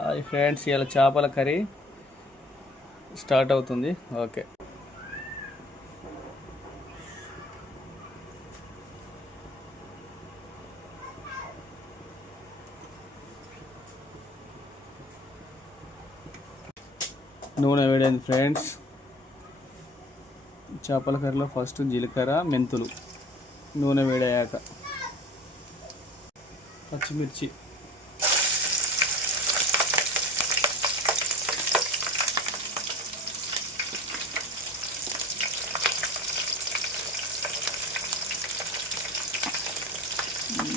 Hi friends, ఇలా చేపల curry start అవుతుంది. ఓకే, నూనె వేడైంది ఫ్రెండ్స్. చేపల కర్రీలో ఫస్ట్ జీలకర్ర, మెంతులు. నూనె వేడయ్యాక పచ్చిమిర్చి,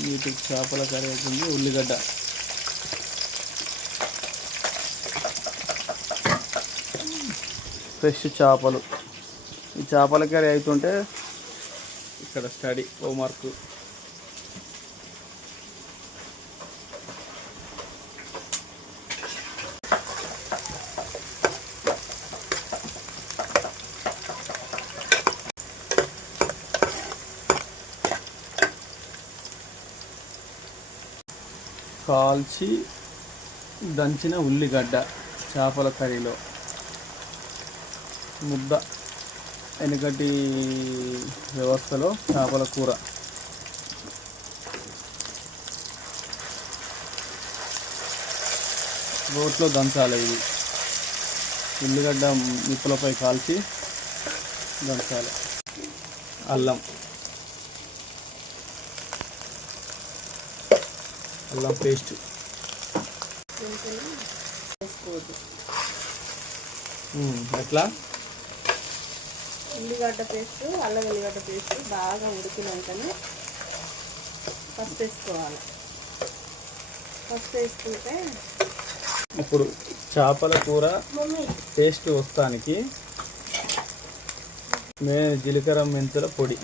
వీటికి చేపల కర్రీ అవుతుంది. ఉల్లిగడ్డ, ఫ్రెష్ చేపలు. ఈ చేపల కర్రీ అవుతుంటే ఇక్కడ స్టడీ హోంవర్క్. కాల్చి దంచిన ఉల్లిగడ్డ చేపల కర్రీలో ముద్ద. వెనకటి వ్యవస్థలో చేపల కూర. రోట్లో దంచాలి. ఇది ఉల్లిగడ్డ నిప్పులపై కాల్చి దంచాలి. అల్లం పేస్ట్. ఎట్లా? ఉల్లిగడ్డ పేస్ట్, అల్లం వెల్లిగడ్డ పేస్ట్ బాగా ఉడికినాకనే పసుపు వేసుకోవాలి. పసుపు వేసుకుంటే ఇప్పుడు చేపల కూర టేస్ట్ వస్తానికి జీలకర్ర మెంతుల పొడి.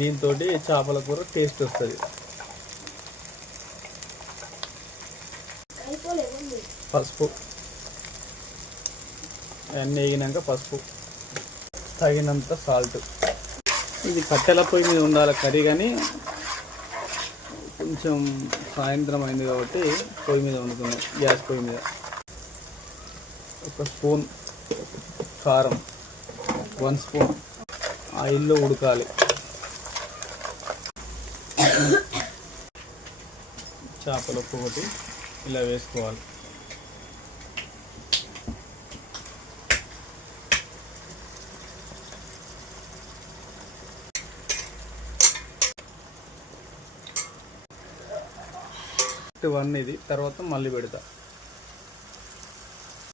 దీంతో చేపల కూర టేస్ట్ వస్తుంది. పసుపు అన్నీ వేగినాక పసుపు, తగినంత సాల్ట్. ఇది కట్టెల పొయ్యి మీద ఉండాలి కర్రీ, కానీ కొంచెం సాయంత్రం అయింది కాబట్టి పొయ్యి మీద వండుతున్నాం, గ్యాస్ పొయ్యి మీద. ఒక స్పూన్ కారం, 1 స్పూన్ ఆయిల్లో ఉడకాలి. చేపల ఒకటి ఇలా వేసుకోవాలి. ఇది తర్వాత మళ్ళీ పెడతా.